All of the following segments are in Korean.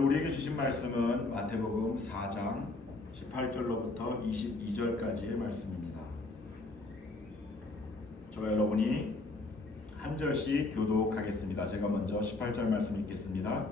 오늘 우리에게 주신 말씀은 마태복음 4장 18절로부터 22절까지의 말씀입니다. 저와 여러분이 한 절씩 교독하겠습니다. 제가 먼저 18절 말씀 읽겠습니다.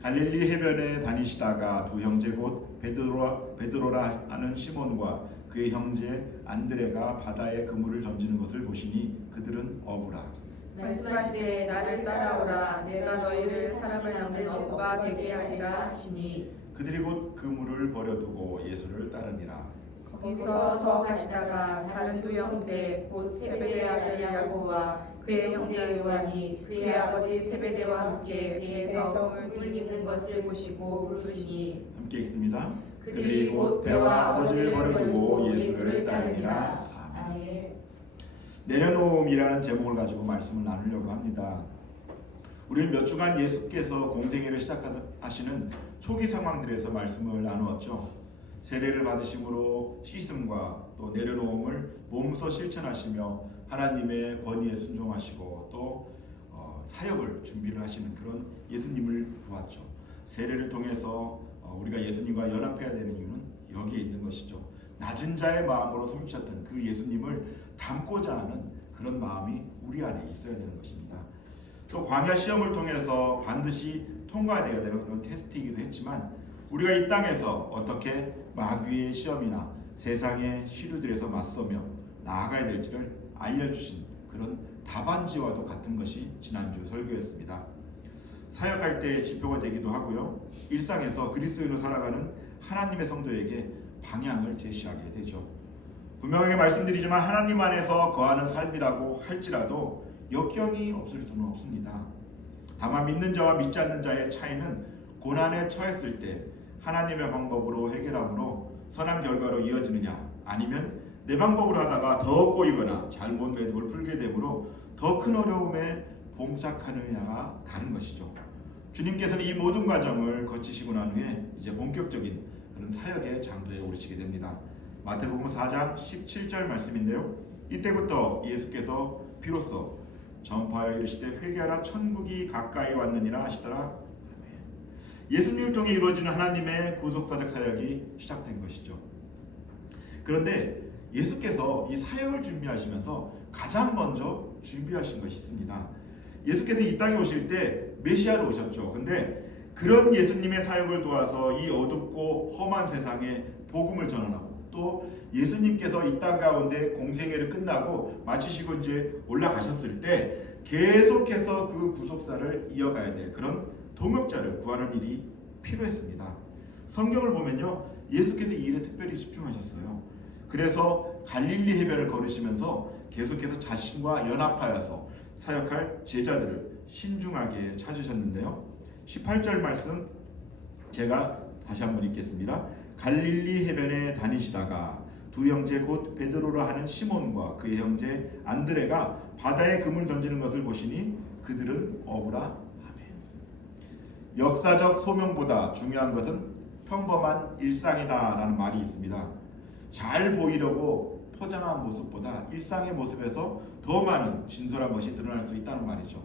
갈릴리 해변에 다니시다가 두 형제 곧 베드로라 하는 시몬과 그의 형제 안드레가 바다에 그물을 던지는 것을 보시니 그들은 어부라. 말씀하시되 나를 따라오라. 내가 너희를 사람을 낚는 어부가 되게 하리라 하시니 그들이 곧 그물을 버려두고 예수를 따르니라. 거기서 더 가시다가 다른 두 형제 곧 세베대 아들 야고보와 그의 형제 요한이 그의 아버지 세베대와 함께 배에서 물 뚫리는 것을 보시고 울으시니 함께 읽습니다. 그들이 곧 배와 아버지를 버려두고 예수를 따르니라. 아멘. 내려놓음이라는 제목을 가지고 말씀을 나누려고 합니다. 우리는 몇 주간 예수께서 공생애를 시작하시는 초기 상황들에서 말씀을 나누었죠. 세례를 받으심으로 씻음과 또 내려놓음을 몸소 실천하시며 하나님의 권위에 순종하시고 또 사역을 준비를 하시는 그런 예수님을 보았죠. 세례를 통해서 우리가 예수님과 연합해야 되는 이유는 여기에 있는 것이죠. 낮은 자의 마음으로 섬기셨던 그 예수님을 닮고자 하는 그런 마음이 우리 안에 있어야 되는 것입니다. 또 광야 시험을 통해서 반드시 통과되어야 되는 그런 테스트이기도 했지만 우리가 이 땅에서 어떻게 마귀의 시험이나 세상의 시류들에서 맞서며 나아가야 될지를 알려주신 그런 답안지와도 같은 것이 지난주 설교였습니다. 사역할 때의 지표가 되기도 하고요. 일상에서 그리스도인으로 살아가는 하나님의 성도에게 방향을 제시하게 되죠. 분명하게 말씀드리지만 하나님 안에서 거하는 삶이라고 할지라도 역경이 없을 수는 없습니다. 다만 믿는 자와 믿지 않는 자의 차이는 고난에 처했을 때 하나님의 방법으로 해결함으로 선한 결과로 이어지느냐, 아니면 내 방법으로 하다가 더 꼬이거나 잘못 매듭을 풀게 되므로 더 큰 어려움에 봉착하느냐가 다른 것이죠. 주님께서는 이 모든 과정을 거치시고 난 후에 이제 본격적인 그런 사역의 장도에 오르시게 됩니다. 마태복음 4장 17절 말씀인데요. 이때부터 예수께서 비로소 전파하여 이르시되 회개하라 천국이 가까이 왔느니라 하시더라. 예수님을 통해 이루어지는 하나님의 구속사적 사역이 시작된 것이죠. 그런데 예수께서 이 사역을 준비하시면서 가장 먼저 준비하신 것이 있습니다. 예수께서 이 땅에 오실 때 메시아로 오셨죠. 근데 그런 예수님의 사역을 도와서 이 어둡고 험한 세상에 복음을 전하고 또 예수님께서 이 땅 가운데 공생애를 끝나고 마치시고 이제 올라가셨을 때 계속해서 그 구속사를 이어가야 될 그런 동역자를 구하는 일이 필요했습니다. 성경을 보면요, 예수께서 이 일에 특별히 집중하셨어요. 그래서 갈릴리 해변을 걸으시면서 계속해서 자신과 연합하여서 사역할 제자들을 신중하게 찾으셨는데요. 18절 말씀 제가 다시 한번 읽겠습니다. 갈릴리 해변에 다니시다가 두 형제 곧 베드로라 하는 시몬과 그의 형제 안드레가 바다에 그물 던지는 것을 보시니 그들은 어부라. 역사적 소명보다 중요한 것은 평범한 일상이다라는 말이 있습니다. 잘 보이려고 포장한 모습보다 일상의 모습에서 더 많은 진솔한 것이 드러날 수 있다는 말이죠.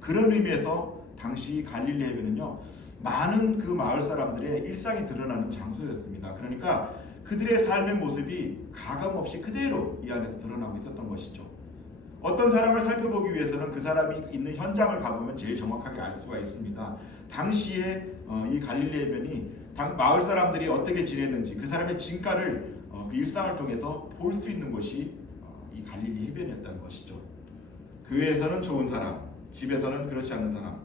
그런 의미에서 당시 갈릴리 해변은요, 많은 그 마을 사람들의 일상이 드러나는 장소였습니다. 그러니까 그들의 삶의 모습이 가감없이 그대로 이 안에서 드러나고 있었던 것이죠. 어떤 사람을 살펴보기 위해서는 그 사람이 있는 현장을 가보면 제일 정확하게 알 수가 있습니다. 당시에 이 갈릴리 해변이 마을 사람들이 어떻게 지냈는지 그 사람의 진가를 그 일상을 통해서 볼 수 있는 곳이 이 갈릴리 해변이었다는 것이죠. 교회에서는 좋은 사람, 집에서는 그렇지 않은 사람,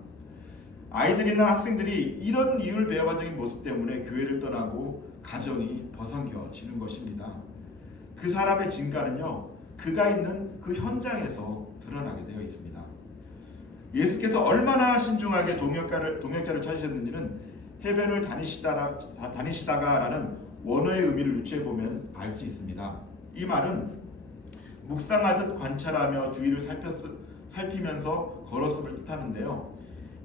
아이들이나 학생들이 이런 이율배반적인 모습 때문에 교회를 떠나고 가정이 벗어겨지는 것입니다. 그 사람의 진가는요, 그가 있는 그 현장에서 드러나게 되어 있습니다. 예수께서 얼마나 신중하게 동역자를 찾으셨는지는 해변을 다니시다가라는 원어의 의미를 유추해보면 알 수 있습니다. 이 말은 묵상하듯 관찰하며 주위를 살피면서 걸었음을 뜻하는데요.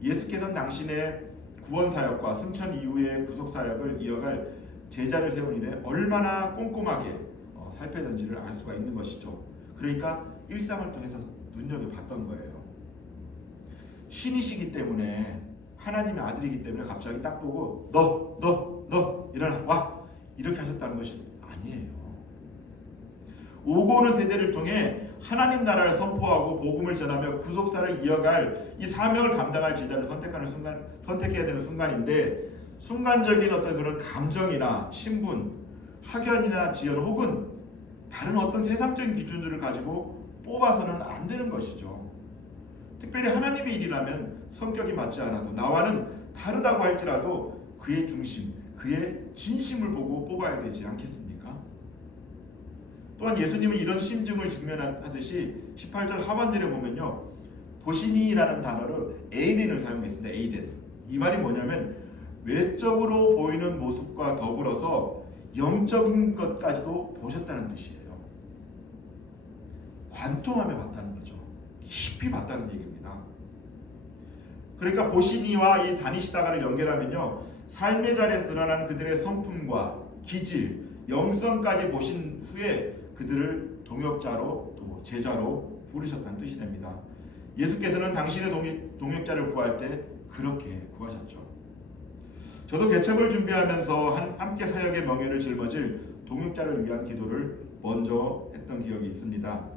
예수께서는 당신의 구원사역과 승천 이후의 구속사역을 이어갈 제자를 세운 일에 얼마나 꼼꼼하게 살펴는지를 알 수가 있는 것이죠. 그러니까 일상을 통해서 눈여겨봤던 거예요. 신이시기 때문에 하나님의 아들이기 때문에 갑자기 딱 보고 너 일어나 와 이렇게 하셨다는 것이 아니에요. 오고 오는 세대를 통해 하나님 나라를 선포하고 복음을 전하며 구속사를 이어갈 이 사명을 감당할 제자를 선택해야 되는 순간인데, 순간적인 어떤 그런 감정이나 친분, 학연이나 지연 혹은 다른 어떤 세상적인 기준들을 가지고 뽑아서는 안 되는 것이죠. 특별히 하나님의 일이라면 성격이 맞지 않아도 나와는 다르다고 할지라도 그의 중심, 그의 진심을 보고 뽑아야 되지 않겠습니까? 또한 예수님은 이런 심증을 직면하듯이 18절 하반절에 보면요, 보시니라는 단어를 에이덴을 사용했습니다. 에이덴. 이 말이 뭐냐면 외적으로 보이는 모습과 더불어서 영적인 것까지도 보셨다는 뜻이에요. 관통하며 봤다는 거죠. 깊이 봤다는 얘기입니다. 그러니까 보시니와 이 다니시다가를 연결하면요, 삶의 자리에서 드러난 그들의 성품과 기질, 영성까지 보신 후에 그들을 동역자로 또 제자로 부르셨다는 뜻이 됩니다. 예수께서는 당신의 동역자를 구할 때 그렇게 구하셨죠. 저도 개척을 준비하면서 함께 사역의 명예를 짊어질 동역자를 위한 기도를 먼저 했던 기억이 있습니다.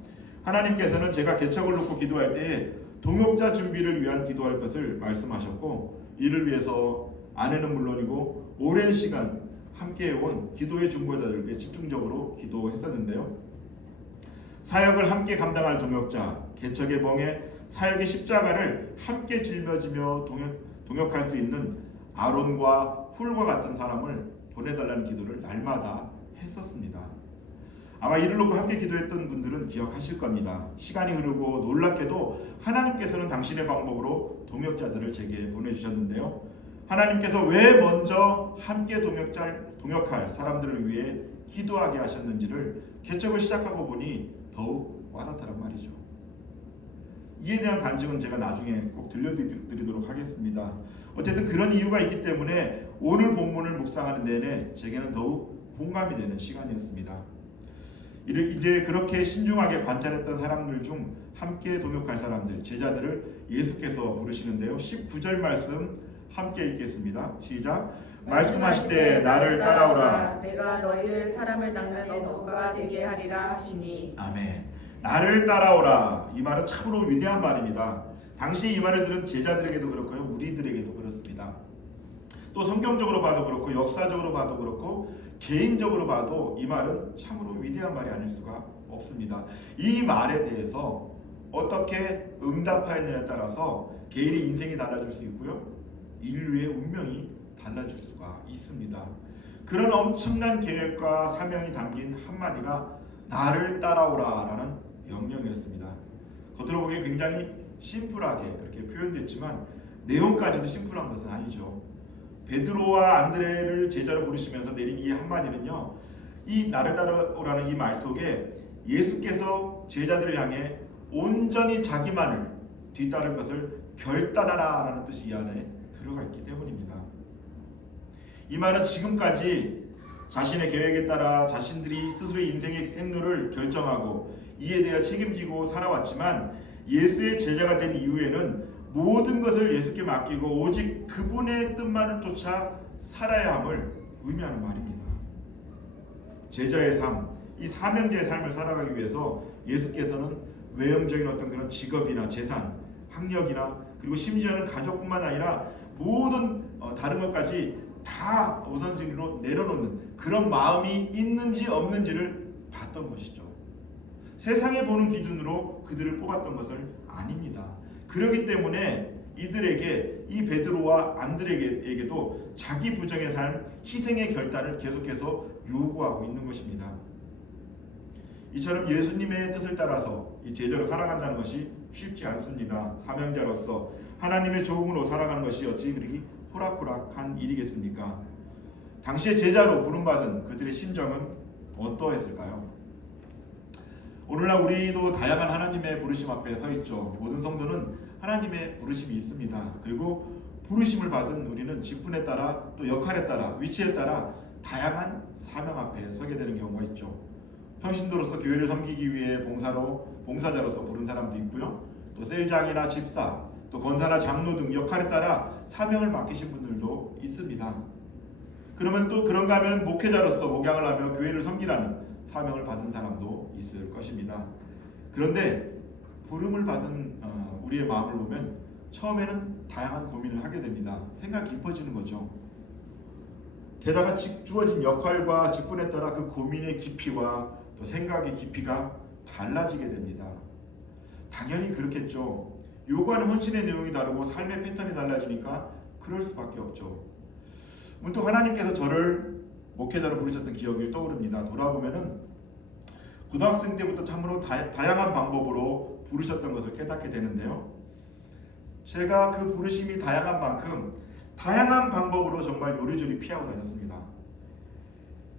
하나님께서는 제가 개척을 놓고 기도할 때에 동역자 준비를 위한 기도할 것을 말씀하셨고, 이를 위해서 아내는 물론이고 오랜 시간 함께 해온 기도의 중보자들에게 집중적으로 기도했었는데요. 사역을 함께 감당할 동역자, 개척의 멍에 사역의 십자가를 함께 짊어지며 동역할 수 있는 아론과 훌과 같은 사람을 보내달라는 기도를 날마다 했었습니다. 아마 이를 놓고 함께 기도했던 분들은 기억하실 겁니다. 시간이 흐르고 놀랍게도 하나님께서는 당신의 방법으로 동역자들을 제게 보내주셨는데요. 하나님께서 왜 먼저 함께 동역할 사람들을 위해 기도하게 하셨는지를 개척을 시작하고 보니 더욱 와닿다는 말이죠. 이에 대한 간증은 제가 나중에 꼭 들려드리도록 하겠습니다. 어쨌든 그런 이유가 있기 때문에 오늘 본문을 묵상하는 내내 제게는 더욱 공감이 되는 시간이었습니다. 이제 그렇게 신중하게 관찰했던 사람들 중 함께 동역할 사람들, 제자들을 예수께서 부르시는데요. 19절 말씀 함께 읽겠습니다. 시작. 말씀하시되 나를 따라오라. 내가 너희를 사람을 낚는 어부가 되게 하리라 하시니. 아멘. 나를 따라오라. 이 말은 참으로 위대한 말입니다. 당시 이 말을 들은 제자들에게도 그렇고요, 우리들에게도 그렇습니다. 또 성경적으로 봐도 그렇고 역사적으로 봐도 그렇고 개인적으로 봐도 이 말은 참으로 위대한 말이 아닐 수가 없습니다. 이 말에 대해서 어떻게 응답하느냐에 따라서 개인의 인생이 달라질 수 있고요, 인류의 운명이 달라질 수가 있습니다. 그런 엄청난 계획과 사명이 담긴 한마디가 나를 따라오라 라는 명령이었습니다. 겉으로 보기에 굉장히 심플하게 그렇게 표현됐지만 내용까지도 심플한 것은 아니죠. 베드로와 안드레를 제자로 부르시면서 내린 이 한마디는요, 이 나를 따라오라는 이 말 속에 예수께서 제자들을 향해 온전히 자기만을 뒤따를 것을 결단하라 라는 뜻이 이 안에 들어가 있기 때문입니다. 이 말은 지금까지 자신의 계획에 따라 자신들이 스스로의 인생의 행로를 결정하고 이에 대해 책임지고 살아왔지만 예수의 제자가 된 이후에는 모든 것을 예수께 맡기고 오직 그분의 뜻만을 쫓아 살아야 함을 의미하는 말입니다. 제자의 삶, 이 사명자의 삶을 살아가기 위해서 예수께서는 외형적인 어떤 그런 직업이나 재산, 학력이나 그리고 심지어는 가족뿐만 아니라 모든 다른 것까지 다 우선순위로 내려놓는 그런 마음이 있는지 없는지를 봤던 것이죠. 세상에 보는 기준으로 그들을 뽑았던 것을 아닙니다. 그렇기 때문에 이들에게, 이 베드로와 안드레에게도 자기 부정의 삶, 희생의 결단을 계속해서 요구하고 있는 것입니다. 이처럼 예수님의 뜻을 따라서 이 제자로 살아간다는 것이 쉽지 않습니다. 사명자로서 하나님의 조응으로 살아가는 것이 어찌 그렇게 호락호락한 일이겠습니까? 당시에 제자로 부름받은 그들의 심정은 어떠했을까요? 오늘날 우리도 다양한 하나님의 부르심 앞에 서 있죠. 모든 성도는 하나님의 부르심이 있습니다. 그리고 부르심을 받은 우리는 직분에 따라 또 역할에 따라 위치에 따라 다양한 사명 앞에 서게 되는 경우가 있죠. 평신도로서 교회를 섬기기 위해 봉사자로서 부른 사람도 있고요. 또 셀장이나 집사, 또 권사나 장로 등 역할에 따라 사명을 맡기신 분들도 있습니다. 그러면 또 그런가 하면 목회자로서 목양을 하며 교회를 섬기라는 사명을 받은 사람도 있을 것입니다. 그런데 부름을 받은 우리의 마음을 보면 처음에는 다양한 고민을 하게 됩니다. 생각이 깊어지는 거죠. 게다가 주어진 역할과 직분에 따라 그 고민의 깊이와 또 생각의 깊이가 달라지게 됩니다. 당연히 그렇겠죠. 요구하는 헌신의 내용이 다르고 삶의 패턴이 달라지니까 그럴 수밖에 없죠. 문득 하나님께서 저를 목회자로 부르셨던 기억이 떠오릅니다. 돌아보면은 고등학생 때부터 참으로 다양한 방법으로 부르셨던 것을 깨닫게 되는데요. 제가 그 부르심이 다양한 만큼 다양한 방법으로 정말 요리조리 피하고 다녔습니다.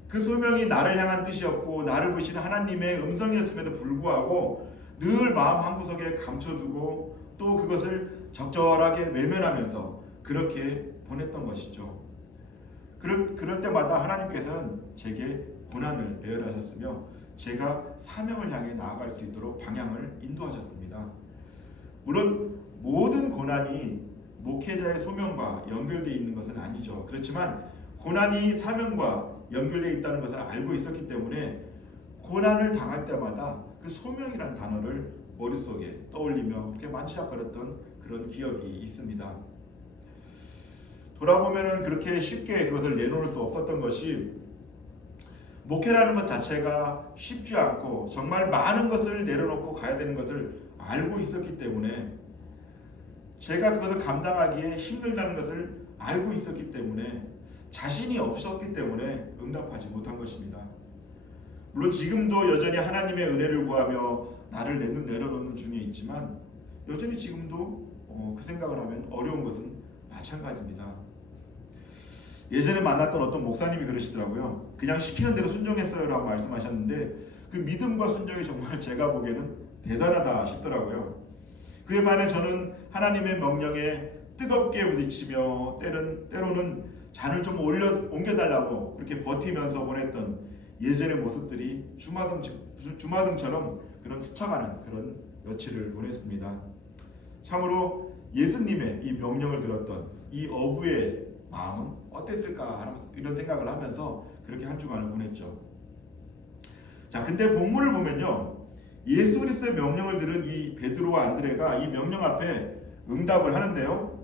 그 소명이 나를 향한 뜻이었고 나를 부르시는 하나님의 음성이었음에도 불구하고 늘 마음 한구석에 감춰두고 또 그것을 적절하게 외면하면서 그렇게 보냈던 것이죠. 그럴 때마다 하나님께서는 제게 고난을 배열하셨으며 제가 사명을 향해 나아갈 수 있도록 방향을 인도하셨습니다. 물론 모든 고난이 목회자의 소명과 연결되어 있는 것은 아니죠. 그렇지만 고난이 사명과 연결되어 있다는 것을 알고 있었기 때문에 고난을 당할 때마다 그 소명이란 단어를 머릿속에 떠올리며 그렇게 만지작거렸던 그런 기억이 있습니다. 돌아보면은 그렇게 쉽게 그것을 내놓을 수 없었던 것이 목회라는 것 자체가 쉽지 않고 정말 많은 것을 내려놓고 가야 되는 것을 알고 있었기 때문에 제가 그것을 감당하기에 힘들다는 것을 알고 있었기 때문에 자신이 없었기 때문에 응답하지 못한 것입니다. 물론 지금도 여전히 하나님의 은혜를 구하며 나를 내려놓는 중에 있지만 여전히 지금도 그 생각을 하면 어려운 것은 마찬가지입니다. 예전에 만났던 어떤 목사님이 그러시더라고요. 그냥 시키는 대로 순종했어요 라고 말씀하셨는데 그 믿음과 순종이 정말 제가 보기에는 대단하다 싶더라고요. 그에 반해 저는 하나님의 명령에 뜨겁게 부딪히며 때로는 잔을 좀 옮겨달라고 그렇게 버티면서 보냈던 예전의 모습들이 주마등처럼 그런 스쳐가는 그런 며칠을 보냈습니다. 참으로 예수님의 이 명령을 들었던 이 어부의 마음은 어땠을까 이런 생각을 하면서 그렇게 한 주간을 보냈죠. 자, 근데 본문을 보면요, 예수 그리스도의 명령을 들은 이 베드로와 안드레가 이 명령 앞에 응답을 하는데요.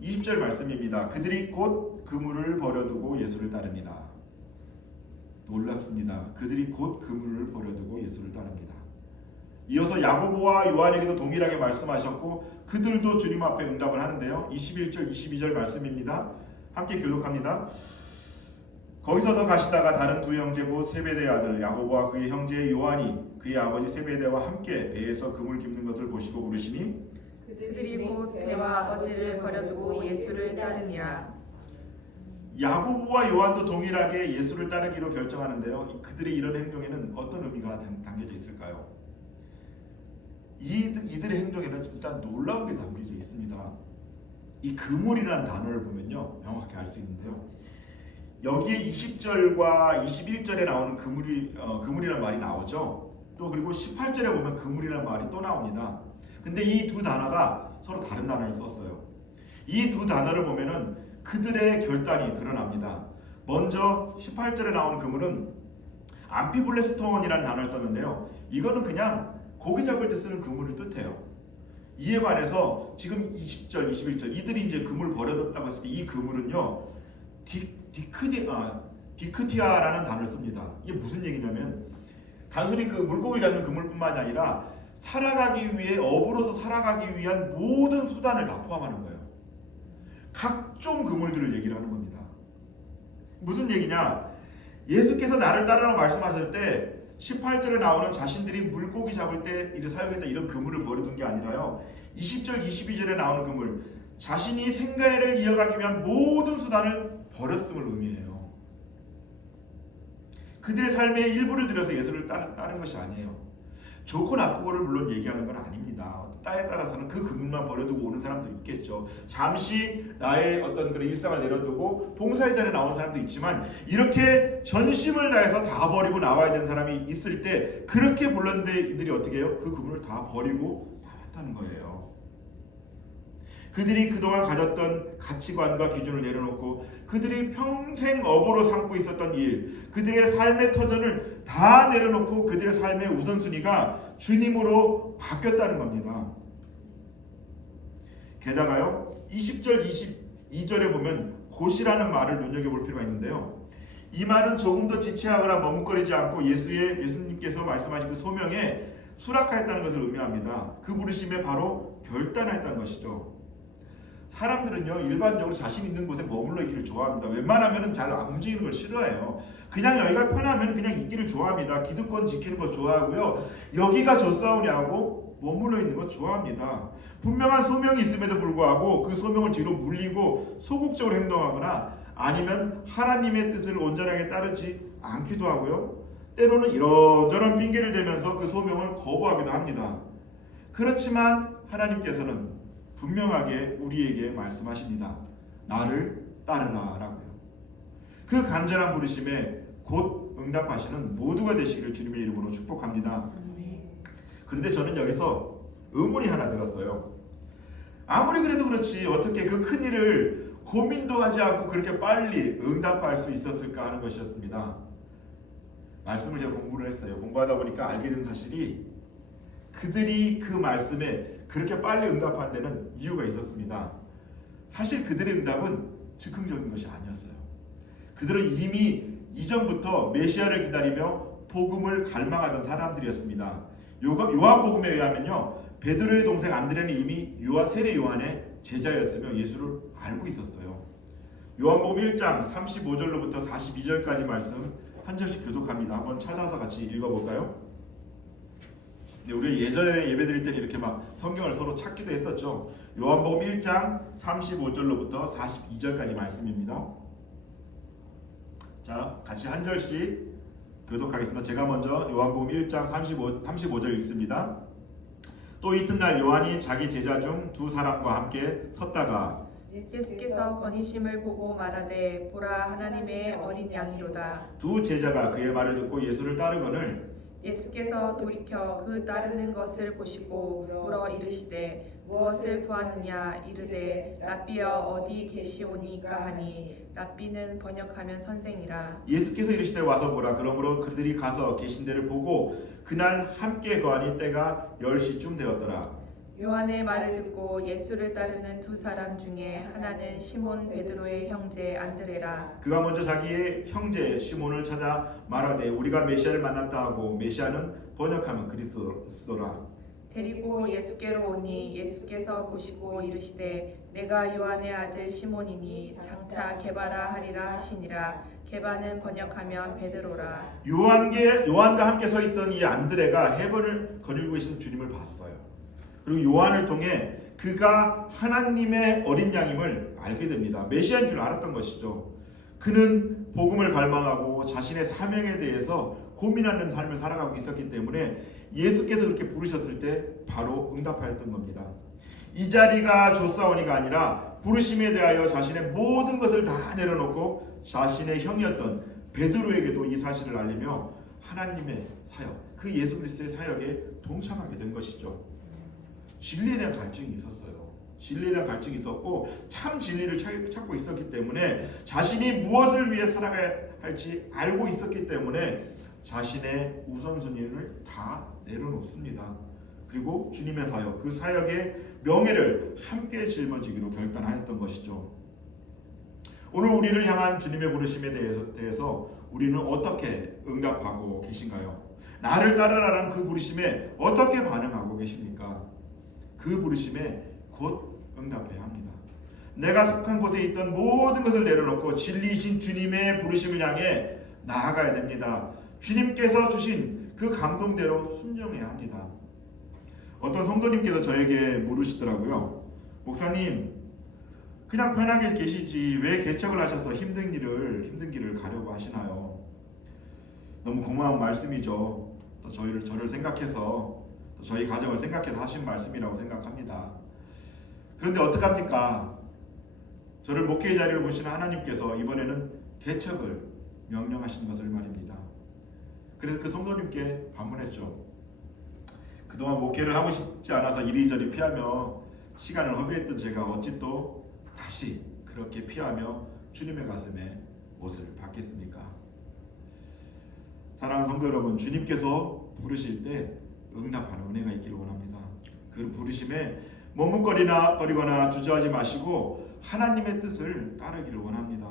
20절 말씀입니다. 그들이 곧 그물을 버려두고 예수를 따르니라. 놀랍습니다. 그들이 곧 그물을 버려두고 예수를 따릅니다. 이어서 야고보와 요한에게도 동일하게 말씀하셨고 그들도 주님 앞에 응답을 하는데요. 21절 22절 말씀입니다. 함께 교독합니다. 거기서 더 가시다가 다른 두 형제 곧 세베대의 아들 야고보와 그의 형제 요한이 그의 아버지 세베대와 함께 배에서 그물 깁는 것을 보시고 부르시니 그들이 곧 배와 아버지를 버려두고 예수를 따르니라. 야고보와 요한도 동일하게 예수를 따르기로 결정하는데요. 그들의 이런 행동에는 어떤 의미가 담겨져 있을까요? 이들의 행동에는 진짜 놀라운 게 담겨져 있습니다. 이 그물이라는 단어를 보면요, 명확하게 알 수 있는데요. 여기에 20절과 21절에 나오는 그물이라는 말이 나오죠. 또 그리고 18절에 보면 그물이라는 말이 또 나옵니다. 근데 이 두 단어가 서로 다른 단어를 썼어요. 이 두 단어를 보면은 그들의 결단이 드러납니다. 먼저 18절에 나오는 그물은 암피블레스톤이라는 단어를 썼는데요. 이거는 그냥 고기 잡을 때 쓰는 그물을 뜻해요. 이에 반해서 지금 20절, 21절 이들이 이제 그물 버려뒀다고 했을 때 이 그물은요, 디크티아라는 단어를 씁니다. 이게 무슨 얘기냐면 단순히 그 물고기를 잡는 그물뿐만이 아니라 살아가기 위해 어부로서 살아가기 위한 모든 수단을 다 포함하는 거예요. 각종 그물들을 얘기를 하는 겁니다. 무슨 얘기냐? 예수께서 나를 따르라고 말씀하실 때 18절에 나오는 자신들이 물고기 잡을 때 이를 사용했다 이런 그물을 버려둔 게 아니라요. 20절, 22절에 나오는 그물, 자신이 생애를 이어가기 위한 모든 수단을 버렸음을 의미해요. 그들의 삶의 일부를 들여서 예수를 따른 것이 아니에요. 좋고 나쁘고를 물론 얘기하는 건 아닙니다. 때에 따라서는 그 그물만 버려두고 오는 사람도 있겠죠. 잠시 나의 어떤 그런 일상을 내려두고 봉사의 자리에 나오는 사람도 있지만 이렇게 전심을 다해서 다 버리고 나와야 되는 사람이 있을 때 그렇게 불렀는데 이들이 어떻게 해요? 그 그물을 다 버리고 나왔다는 거예요. 그들이 그동안 가졌던 가치관과 기준을 내려놓고 그들이 평생 업으로 삼고 있었던 일, 그들의 삶의 터전을 다 내려놓고 그들의 삶의 우선순위가 주님으로 바뀌었다는 겁니다. 게다가요 20절 22절에 보면 곧이라는 말을 눈여겨볼 필요가 있는데요. 이 말은 조금 더 지체하거나 머뭇거리지 않고 예수님께서 말씀하신 그 소명에 수락하였다는 것을 의미합니다. 그 부르심에 바로 결단하였다는 것이죠. 사람들은요 일반적으로 자신 있는 곳에 머물러 있기를 좋아합니다. 웬만하면 잘 안 움직이는 걸 싫어해요. 그냥 여기가 편하면 그냥 있기를 좋아합니다. 기득권 지키는 거 좋아하고요. 여기가 좋사오냐고 머물러 있는 거 좋아합니다. 분명한 소명이 있음에도 불구하고 그 소명을 뒤로 물리고 소극적으로 행동하거나 아니면 하나님의 뜻을 온전하게 따르지 않기도 하고요. 때로는 이런저런 핑계를 대면서 그 소명을 거부하기도 합니다. 그렇지만 하나님께서는 분명하게 우리에게 말씀하십니다. 나를 따르라 라고요. 그 간절한 부르심에 곧 응답하시는 모두가 되시기를 주님의 이름으로 축복합니다. 그런데 저는 여기서 의문이 하나 들었어요. 아무리 그래도 그렇지 어떻게 그 큰 일을 고민도 하지 않고 그렇게 빨리 응답할 수 있었을까 하는 것이었습니다. 말씀을 제가 공부를 했어요. 공부하다 보니까 알게 된 사실이 그들이 그 말씀에 그렇게 빨리 응답한 데는 이유가 있었습니다. 사실 그들의 응답은 즉흥적인 것이 아니었어요. 그들은 이미 이전부터 메시아를 기다리며 복음을 갈망하던 사람들이었습니다. 요한복음에 의하면요, 베드로의 동생 안드레는 이미 세례 요한의 제자였으며 예수를 알고 있었어요. 요한복음 1장 35절로부터 42절까지 말씀 한 절씩 교독합니다. 한번 찾아서 같이 읽어볼까요? 우리 예전에 예배드릴 때는 이렇게 막 성경을 서로 찾기도 했었죠. 요한복음 1장 35절로부터 42절까지 말씀입니다. 자, 같이 한 절씩 교독하겠습니다. 제가 먼저 요한복음 1장 35절 읽습니다. 또 이튿날 요한이 자기 제자 중 두 사람과 함께 섰다가 예수께서 건의심을 보고 말하되 보라 하나님의 어린 양이로다. 두 제자가 그의 말을 듣고 예수를 따르거늘 예수께서 돌이켜 그 따르는 것을 보시고 물어 이르시되 무엇을 구하느냐 이르되 랍비여 어디 계시오니까 하니 랍비는 번역하면 선생이라. 예수께서 이르시되 와서 보라. 그러므로 그들이 가서 계신 데를 보고 그날 함께 거하니 때가 10시쯤 되었더라. 요한의 말을 듣고 예수를 따르는 두 사람 중에 하나는 시몬 베드로의 형제 안드레라. 그가 먼저 자기의 형제 시몬을 찾아 말하되 우리가 메시아를 만났다 하고 메시아는 번역하면 그리스도라. 데리고 예수께로 오니 예수께서 보시고 이르시되 내가 요한의 아들 시몬이니 장차 게바라 하리라 하시니라. 게바는 번역하면 베드로라. 요한과 함께 서 있던 이 안드레가 해변을 거닐고 계신 주님을 봤어요. 그리고 요한을 통해 그가 하나님의 어린 양임을 알게 됩니다. 메시아인 줄 알았던 것이죠. 그는 복음을 갈망하고 자신의 사명에 대해서 고민하는 삶을 살아가고 있었기 때문에 예수께서 그렇게 부르셨을 때 바로 응답하였던 겁니다. 이 자리가 좋사오니가 아니라 부르심에 대하여 자신의 모든 것을 다 내려놓고 자신의 형이었던 베드로에게도 이 사실을 알리며 하나님의 사역, 그 예수 그리스도의 사역에 동참하게 된 것이죠. 진리에 대한 갈증이 있었어요. 진리에 대한 갈증이 있었고 참 진리를 찾고 있었기 때문에 자신이 무엇을 위해 살아가야 할지 알고 있었기 때문에 자신의 우선순위를 다 내려놓습니다. 그리고 주님의 사역, 그 사역의 명예를 함께 짊어지기로 결단하였던 것이죠. 오늘 우리를 향한 주님의 부르심에 대해서 우리는 어떻게 응답하고 계신가요? 나를 따르라는 그 부르심에 어떻게 반응하고 계십니까? 그 부르심에 곧 응답해야 합니다. 내가 속한 곳에 있던 모든 것을 내려놓고 진리이신 주님의 부르심을 향해 나아가야 됩니다. 주님께서 주신 그 감동대로 순종해야 합니다. 어떤 성도님께서 저에게 물으시더라고요. 목사님, 그냥 편하게 계시지 왜 개척을 하셔서 힘든 길을 가려고 하시나요? 너무 고마운 말씀이죠. 또 저를 생각해서 또 저희 가정을 생각해서 하신 말씀이라고 생각합니다. 그런데 어떡합니까? 저를 목회의 자리를 보시는 하나님께서 이번에는 개척을 명령하신 것을 말입니다. 그래서 그 성도님께 반문했죠. 그동안 목회를 하고 싶지 않아서 이리저리 피하며 시간을 허비했던 제가 어찌 또 다시 그렇게 피하며 주님의 가슴에 못을 박겠습니까? 사랑하는 성도 여러분, 주님께서 부르실 때 응답하는 은혜가 있기를 원합니다. 그 부르심에 머뭇거리거나 주저하지 마시고 하나님의 뜻을 따르기를 원합니다.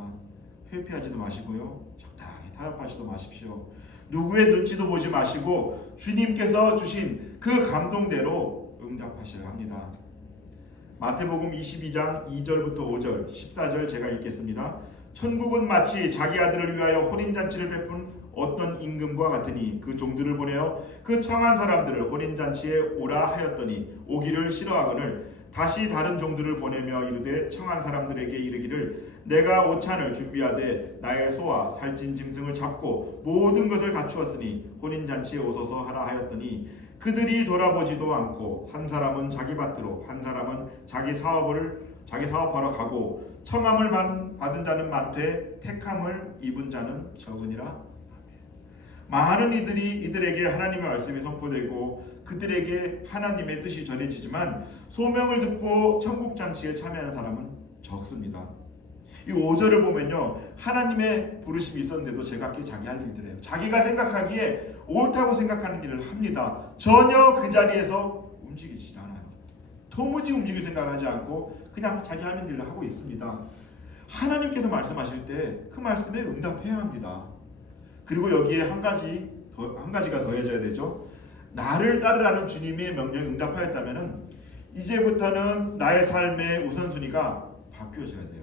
회피하지도 마시고요, 적당히 타협하지도 마십시오. 누구의 눈치도 보지 마시고 주님께서 주신 그 감동대로 응답하셔야 합니다. 마태복음 22장 2절부터 5절, 14절 제가 읽겠습니다. 천국은 마치 자기 아들을 위하여 혼인잔치를 베푼 어떤 임금과 같으니 그 종들을 보내어 그 청한 사람들을 혼인잔치에 오라 하였더니 오기를 싫어하거늘 다시 다른 종들을 보내며 이르되 청한 사람들에게 이르기를 내가 오찬을 준비하되 나의 소와 살찐 짐승을 잡고 모든 것을 갖추었으니 혼인잔치에 오소서 하라 하였더니 그들이 돌아보지도 않고 한 사람은 자기 밭으로 한 사람은 자기 사업하러 가고 청함을 받은 자는 많되 택함을 입은 자는 적으니라. 많은 이들에게 하나님의 말씀이 선포되고 그들에게 하나님의 뜻이 전해지지만 소명을 듣고 천국 잔치에 참여하는 사람은 적습니다. 이 5절을 보면요, 하나님의 부르심이 있었는데도 제각기 자기 할 일들 해요. 자기가 생각하기에 옳다고 생각하는 일을 합니다. 전혀 그 자리에서 움직이지 않아요. 도무지 움직일 생각을 하지 않고 그냥 자기 하는 일을 하고 있습니다. 하나님께서 말씀하실 때 그 말씀에 응답해야 합니다. 그리고 여기에 한 가지가 더해져야 되죠. 나를 따르라는 주님의 명령에 응답하였다면은 이제부터는 나의 삶의 우선순위가 바뀌어져야 돼요.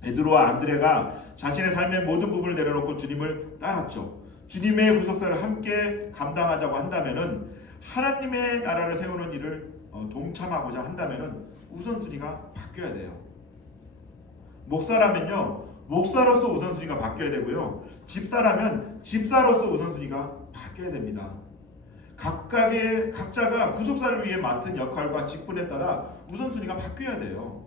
베드로와 안드레가 자신의 삶의 모든 부분을 내려놓고 주님을 따랐죠. 주님의 구속사를 함께 감당하자고 한다면은 하나님의 나라를 세우는 일을 동참하고자 한다면은 우선순위가 바뀌어야 돼요. 목사라면요, 목사로서 우선순위가 바뀌어야 되고요, 집사라면 집사로서 우선순위가 바뀌어야 됩니다. 각자가 구속사를 위해 맡은 역할과 직분에 따라 우선순위가 바뀌어야 돼요.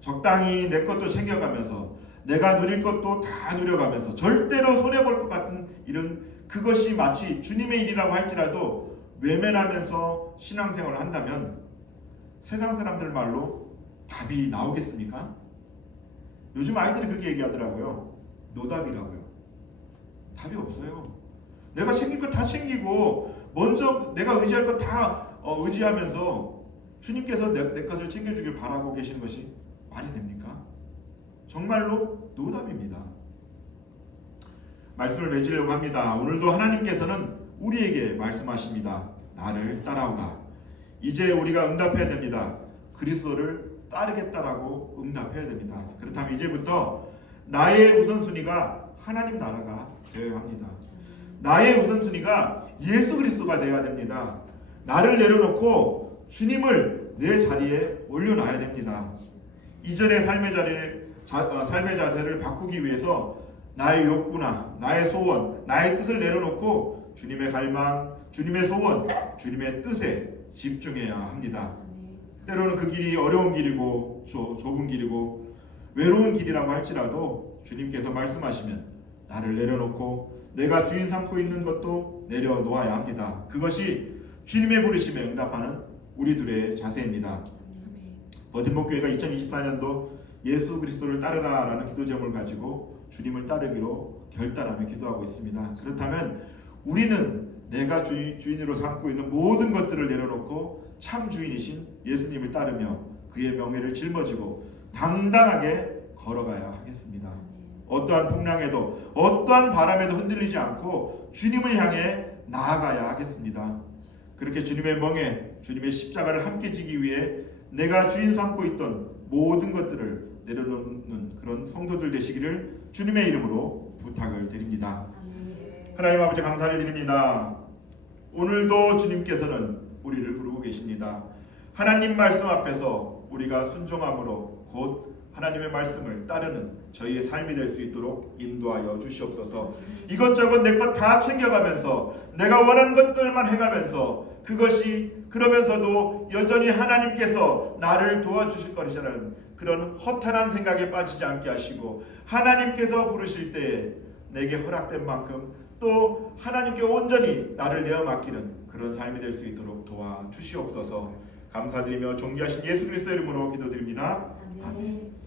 적당히 내 것도 챙겨가면서 내가 누릴 것도 다 누려가면서 절대로 손해볼 것 같은 일은 그것이 마치 주님의 일이라고 할지라도 외면하면서 신앙생활을 한다면 세상 사람들 말로 답이 나오겠습니까? 요즘 아이들이 그렇게 얘기하더라고요. 노답이라고요. 답이 없어요. 내가 챙길 거 다 챙기고 먼저 내가 의지할 거 다 의지하면서 주님께서 내 것을 챙겨주길 바라고 계시는 것이 말이 됩니까? 정말로 노답입니다. 말씀을 맺으려고 합니다. 오늘도 하나님께서는 우리에게 말씀하십니다. 나를 따라오라. 이제 우리가 응답해야 됩니다. 그리스도를 따르겠다라고 응답해야 됩니다. 그렇다면 이제부터 나의 우선순위가 하나님 나라가 되어야 합니다. 나의 우선순위가 예수 그리스도가 되어야 됩니다. 나를 내려놓고 주님을 내 자리에 올려놔야 됩니다. 이전의 삶의 자세를 바꾸기 위해서 나의 욕구나 나의 소원, 나의 뜻을 내려놓고 주님의 갈망, 주님의 소원, 주님의 뜻에 집중해야 합니다. 때로는 그 길이 어려운 길이고 좁은 길이고 외로운 길이라고 할지라도 주님께서 말씀하시면 나를 내려놓고 내가 주인 삼고 있는 것도 내려놓아야 합니다. 그것이 주님의 부르심에 응답하는 우리들의 자세입니다. 버팀목교회가 2024년도 예수 그리스도를 따르라라는 기도 제목을 가지고 주님을 따르기로 결단하며 기도하고 있습니다. 그렇다면 우리는 내가 주인으로 삼고 있는 모든 것들을 내려놓고 참 주인이신 예수님을 따르며 그의 명예를 짊어지고 당당하게 걸어가야 하겠습니다. 어떠한 풍랑에도 어떠한 바람에도 흔들리지 않고 주님을 향해 나아가야 하겠습니다. 그렇게 주님의 멍에 주님의 십자가를 함께 지기 위해 내가 주인 삼고 있던 모든 것들을 내려놓는 그런 성도들 되시기를 주님의 이름으로 부탁을 드립니다. 하나님 아버지 감사를 드립니다. 오늘도 주님께서는 우리를 부르고 계십니다. 하나님 말씀 앞에서 우리가 순종함으로 곧 하나님의 말씀을 따르는 저희의 삶이 될 수 있도록 인도하여 주시옵소서. 이것저것 내 것 다 챙겨가면서 내가 원하는 것들만 해가면서 그것이 그러면서도 여전히 하나님께서 나를 도와주실 것이라는 그런 허탄한 생각에 빠지지 않게 하시고 하나님께서 부르실 때에 내게 허락된 만큼 또 하나님께 온전히 나를 내어 맡기는 그런 삶이 될 수 있도록 도와주시옵소서. 감사드리며 존귀하신 예수 그리스도 이름으로 기도드립니다. 아멘.